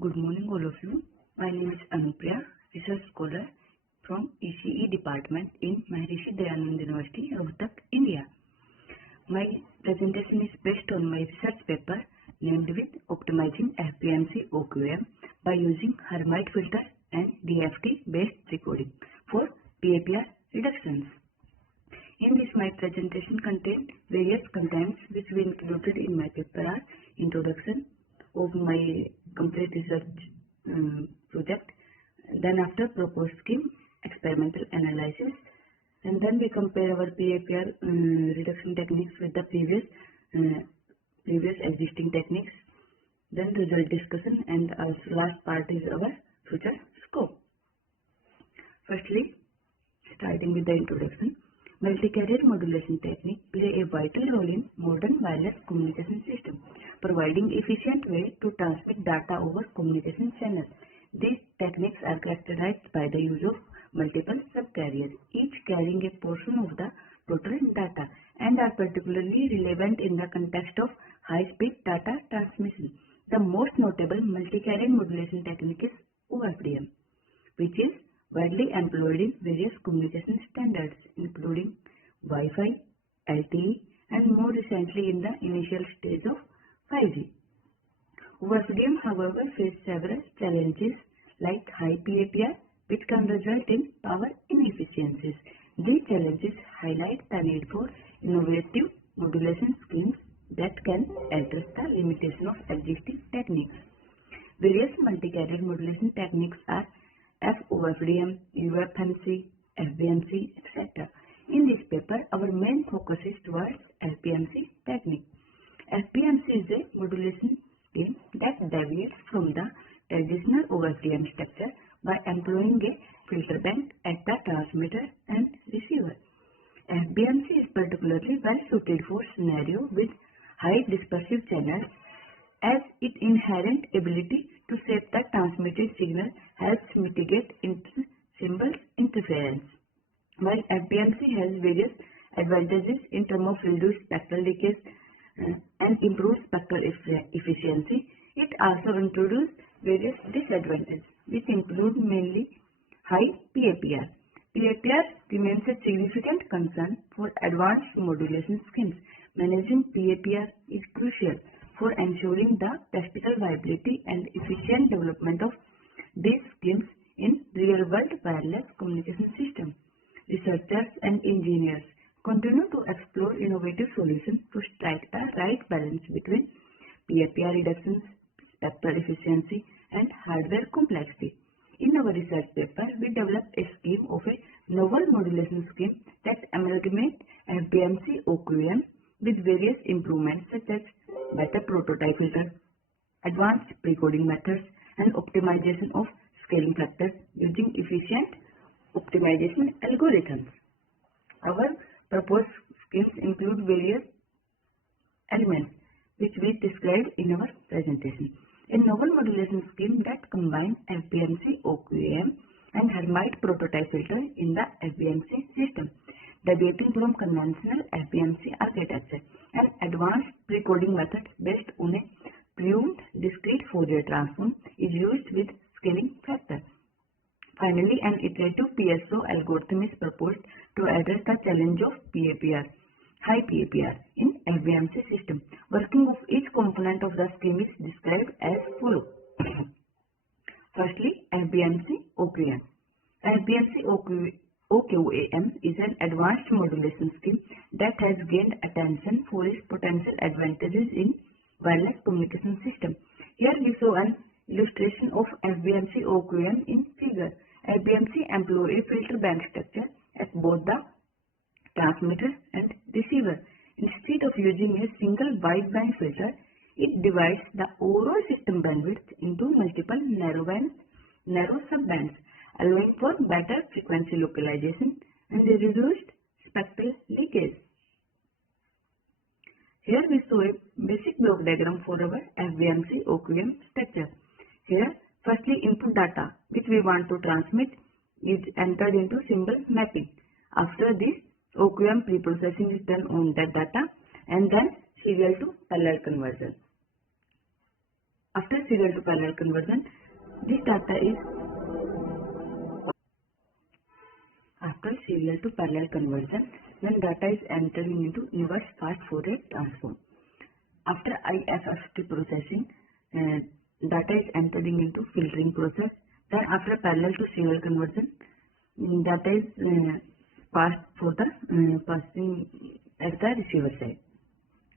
Good morning all of you. My name is Anupriya, research scholar from ECE department in Maharishi Dayanand University, Rohtak, India. My presentation is based on my research paper named with Optimizing FBMC OQAM by using Hermite filter and DFT-Based precoding for PAPR reductions. In this, my presentation contains various contents which we included in my paper are introduction of my complete research project, then after proposed scheme, experimental analysis, and then we compare our PAPR reduction techniques with the previous existing techniques, then result discussion, and also last part is our future scope. Firstly, starting with the introduction. Multicarrier modulation technique play a vital role in modern wireless communication system, providing efficient way to transmit data over communication channels. These techniques are characterized by the use of multiple subcarriers, each carrying a portion of the total data, and are particularly relevant in the context of high-speed data transmission. The most notable multicarrier modulation technique is OFDM, which is widely employed in various communication standards, including Wi-Fi, LTE, and more recently in the initial stage of 5G. OFDM, however, faces several challenges like high PAPR, which can result in power inefficiencies. These challenges highlight the need for innovative modulation schemes that can address the limitation of existing techniques. Various multi-carrier modulation techniques are FOFDM, UFMC, FBMC, etc. In this paper, our main focus is towards FBMC technique. FBMC is a modulation scheme that deviates from the traditional OFDM structure by employing a filter bank at the transmitter and receiver. FBMC is particularly well suited for scenarios with high dispersive channels, as its inherent ability to shape the transmitted signal helps mitigate symbol interference. While FBMC has various advantages in terms of reduced spectral leakage and improved spectral efficiency, it also introduces various disadvantages, which include mainly high PAPR. PAPR remains a significant concern for advanced modulation schemes. Managing PAPR is crucial for ensuring the practical viability and efficient development of these schemes in real-world wireless communication systems. Researchers and engineers continue to explore innovative solutions to strike the right balance between PAPR reductions, spectral efficiency, and hardware complexity. In our research paper, we developed a scheme of a novel modulation scheme that amalgamates FBMC OQAM with various improvements such as better prototype filter, advanced precoding methods, and optimization of scaling factors using efficient optimization algorithms. Our proposed schemes include various elements which we described in our presentation. A novel modulation scheme that combines FBMC OQAM and Hermite prototype filter in the FBMC system, deviating from conventional FBMC architecture, and advanced precoding method based on a pruned discrete Fourier transform is used with scaling factor. Finally, an iterative PSO algorithm is proposed to address the challenge of PAPR, high PAPR, in FBMC system. Working of each component of the scheme is described as follows. Firstly, FBMC OQAM. FBMC OQAM is an advanced modulation scheme that has gained attention for its potential advantages in wireless communication system. Here we saw an illustration of FBMC OQAM in figure. FBMC employs a filter bank structure at both the transmitter and receiver. Instead of using a single wideband filter, it divides the overall system bandwidth into multiple narrow subbands, allowing for better frequency localization and a reduced spectral leakage. Here we saw a basic block diagram for our FBMC OQAM structure. Here, firstly, input data which we want to transmit is entered into symbol mapping. After this, OQAM preprocessing is done on that data and then serial to parallel conversion. After serial to parallel conversion, this data is after serial to parallel conversion, when data is entering into inverse fast Fourier transform. After IFFT processing, data is entering into filtering process. Then after parallel to serial conversion, data is passed for the passing at the receiver side.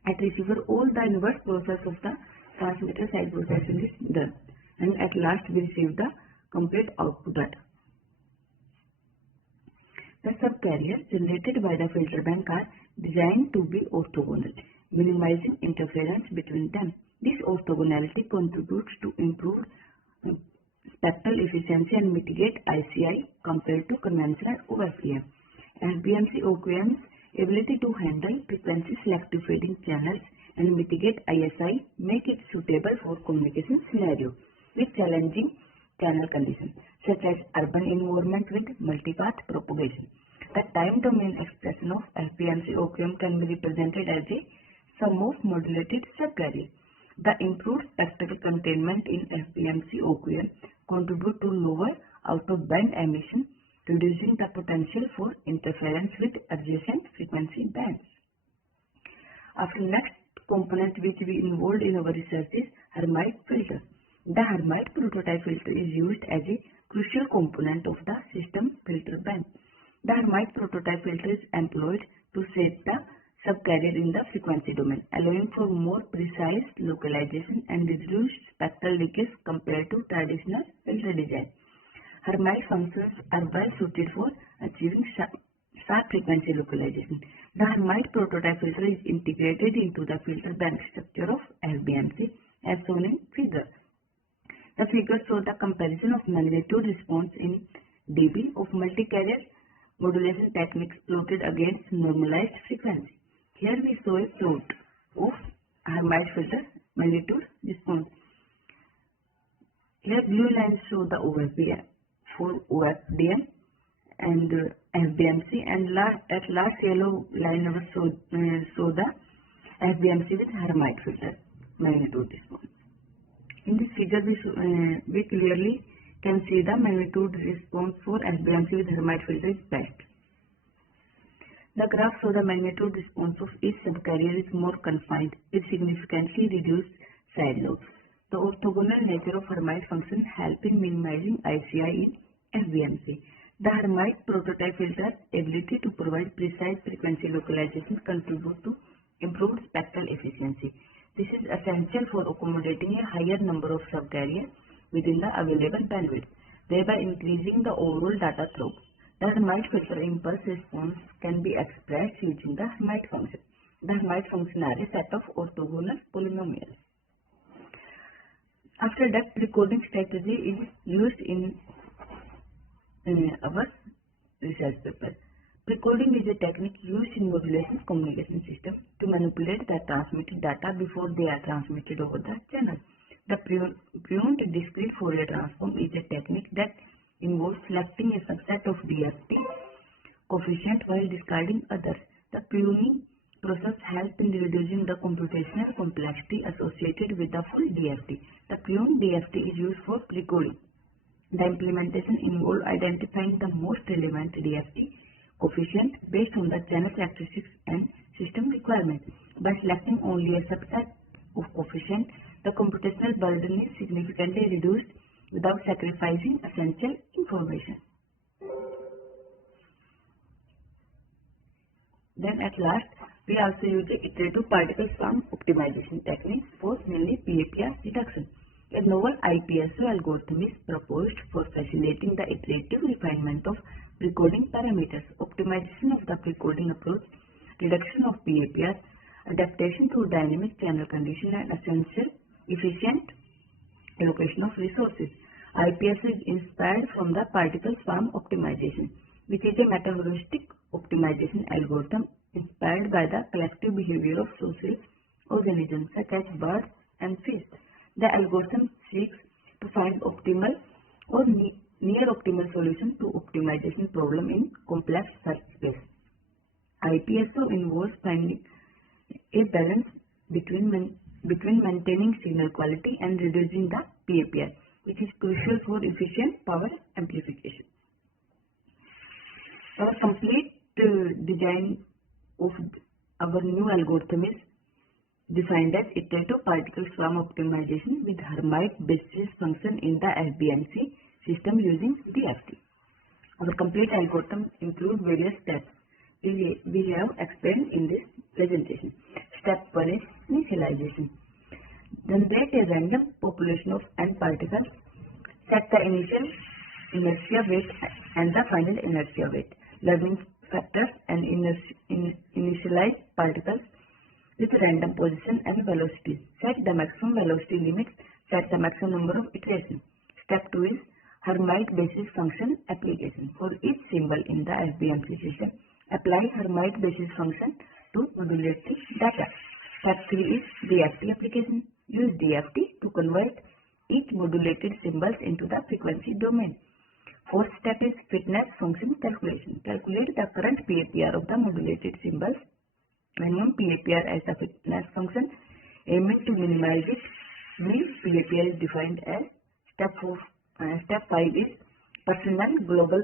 At receiver, all the inverse process of the transmitter side processing is done, and at last we receive the complete output data. The subcarriers generated by the filter bank are designed to be orthogonal, minimizing interference between them. This orthogonality contributes to improved spectral efficiency and mitigate ICI compared to conventional OFDM. FBMC OQAM's ability to handle frequency selective fading channels and mitigate ISI make it suitable for communication scenario with challenging channel conditions such as urban environment with multipath propagation. The time domain expression of FBMC OQAM can be represented as a sum of modulated subcarriers. The improved spectral containment in FBMC OQAM contribute to lower out-of-band emission, reducing the potential for interference with adjacent frequency bands. After next component which we involved in our research is Hermite filter. The Hermite prototype filter is used as a crucial component of the system filter bank. The Hermite prototype filter is employed to set the subcarrier in the frequency domain, allowing for more precise localization and reduced spectral leakage compared to traditional filter design. Hermite functions are well suited for achieving sharp frequency localization. The Hermite prototype filter is integrated into the filter bank structure of FBMC as shown in figure. The figure shows the comparison of magnitude response in dB of multicarrier modulation techniques plotted against normalized frequency. Here we show a plot of Hermite filter magnitude response. Here blue lines show the OFDM for OFDM and FBMC, and at last yellow line show the FBMC with Hermite filter magnitude response. In this figure we clearly can see the magnitude response for FBMC with Hermite filter is best. The graph shows the magnitude response of each subcarrier is more confined with significantly reduced side lobes. The orthogonal nature of Hermite function help in minimizing ICI in FBMC. The Hermite prototype filter's ability to provide precise frequency localization contributes to improved spectral efficiency. This is essential for accommodating a higher number of subcarriers within the available bandwidth, thereby increasing the overall data throughput. The Hermite filter impulse response can be expressed using the Hermite function. The Hermite function are a set of orthogonal polynomials. After that, precoding strategy is used in our research paper. Precoding is a technique used in modulation communication system to manipulate the transmitted data before they are transmitted over the channel. The pruned discrete Fourier transform is a technique that involves selecting a subset of DFT coefficient while discarding others. The pruning process helps in reducing the computational complexity associated with the full DFT. The pruned DFT is used for precoding. The implementation involves identifying the most relevant DFT coefficient based on the channel characteristics and system requirements. By selecting only a subset of coefficient, the computational burden is significantly reduced without sacrificing essential information. Then at last, we also use the Iterative Particle Swarm Optimization technique for mainly PAPR reduction. A novel IPSO algorithm is proposed for facilitating the iterative refinement of precoding parameters, optimization of the precoding approach, reduction of PAPR, adaptation to dynamic channel condition, and essential efficient allocation of resources. IPSO is inspired from the particle swarm optimization, which is a methodologistic optimization algorithm inspired by the collective behavior of social organisms such as birds and fish. The algorithm seeks to find optimal or near optimal solution to optimization problem in complex search space. IPSO involves finding a balance between between maintaining signal quality and reducing the PAPR, which is crucial for efficient power amplification. Our complete design of our new algorithm is defined as Iterative Particle Swarm Optimization with Hermite basis function in the FBMC system using DFT. Our complete algorithm includes various steps we have explained in this presentation. Step 1 is initialization. Generate a random population of n particles. Set the initial inertia weight and the final inertia weight, learning factors, and initialize particles with random position and velocity. Set the maximum velocity limits. Set the maximum number of iterations. Step 2 is Hermite basis function application. For each symbol in the FBMC system, apply Hermite basis function to modulate the data. Step 3 is DFT application. Use DFT to convert each modulated symbols into the frequency domain. Fourth step is fitness function calculation. Calculate the current PAPR of the modulated symbols. Minimum PAPR as the fitness function, aiming to minimize it. Mean PAPR is defined as step 5 is personal global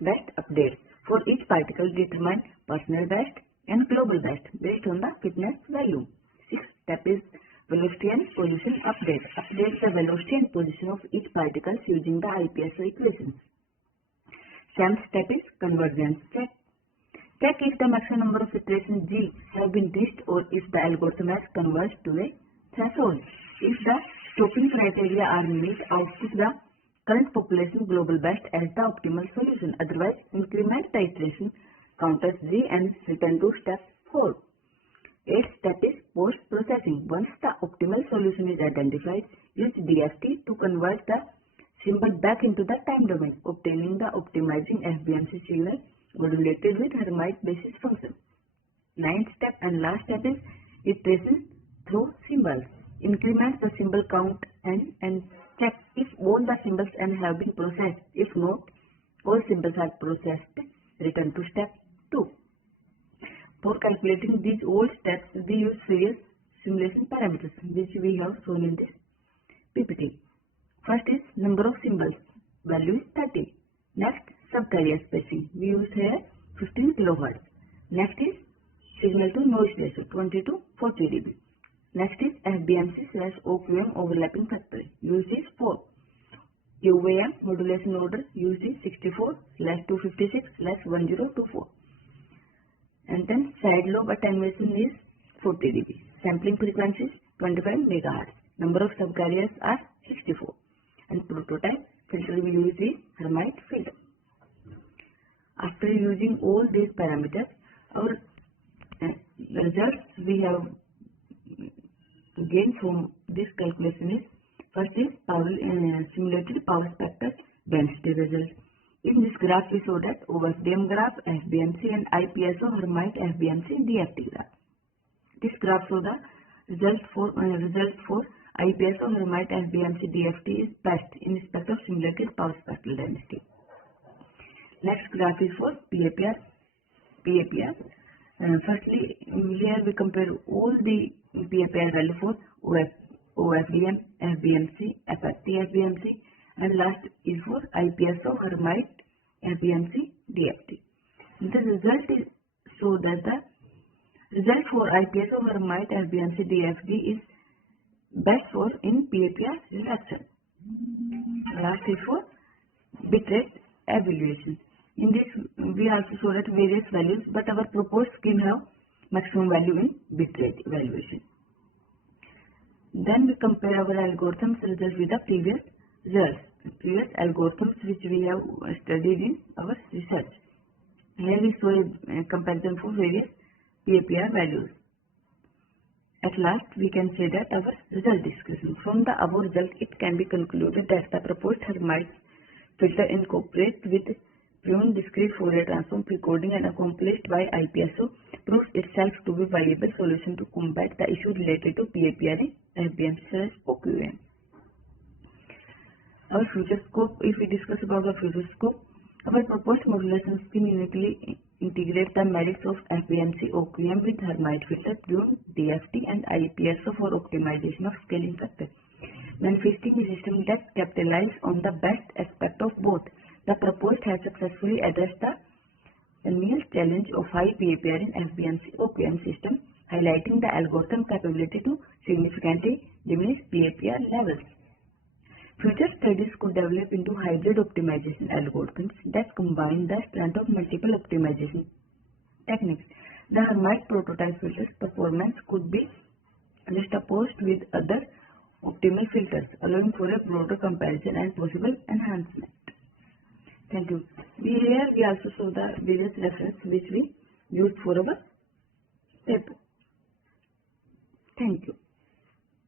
best update. For each particle, determine personal best and global best based on the fitness value. Sixth step is velocity and position update. Update the velocity and position of each particle using the IPSO equations. Seventh step is convergence check. Check if the maximum number of iterations G have been reached or if the algorithm has converged to a threshold. If the stopping criteria are met, output the current population global best as the optimal solution. Otherwise, increment the iteration count as G and return to step 4. Eighth step is post-processing. Once the optimal solution is identified, use DFT to convert the symbol back into the time domain, obtaining the optimizing FBMC signal modulated with Hermite basis function. Ninth step and last step is iteration through symbols. Increment the symbol count and check if all the symbols n have been processed. If not, all symbols are processed. Return to step 2. For calculating these all steps, we use various simulation parameters which we have shown in this PPT. First is number of symbols, value is 30. Next, subcarrier spacing, we use here 15 kHz. Next is signal to noise ratio 20 to 40 dB. Next is FBMC/OQAM overlapping factor, use is 4. OQAM modulation order, use is 64/256/1024. And then side lobe attenuation is 40 dB. Sampling frequency is 25 MHz. Number of subcarriers are 64. And prototype filter we use is Hermite filter. After using all these parameters, our results we have gained from this calculation is first is simulated power spectral density result. In this graph we show that OFDM graph, FBMC and IPSO Hermite FBMC DFT graph. This graph shows the result for IPSO Hermite FBMC DFT is best in respect of simulated power spectral density. Next graph is for PAPR. Firstly, here we compare all the PAPR value for OFDM, FBMC, FFT FBMC, and last is for IPSO Hermite FBMC DFT. The result is so that the result for IPSO Hermite FBMC DFT is best for in PAPR reduction. Last is for bitrate evaluation. In this, we also show that various values, but our proposed scheme have maximum value in bitrate evaluation. Then we compare our algorithms results with the previous algorithms which we have studied in our research. Here we show a comparison for various PAPR values. At last, we can say that our result discussion. From the above result, it can be concluded that the proposed Hermite filter incorporates with pruned discrete Fourier transform precoding and accomplished by IPSO proves itself to be a viable solution to combat the issue related to PAPR in FBMC/OQAM. Our future scope, if we discuss about the future scope, our proposed modulation scheme uniquely integrate the merits of FBMC OQAM with Hermite filter, pruned, DFT and IPSO for optimization of scaling factor. Manifesting a system that capitalizes on the best aspect of both, the proposed has successfully addressed the perennial challenge of high PAPR in FBMC OQAM system, highlighting the algorithm capability to significantly diminish PAPR levels. Future studies could develop into hybrid optimization algorithms that combine the strength of multiple optimization techniques. The Hermite prototype filter's performance could be juxtaposed with other optimal filters, allowing for a broader comparison and possible enhancement. Thank you. Here we also saw the various references which we used for our paper. Thank you.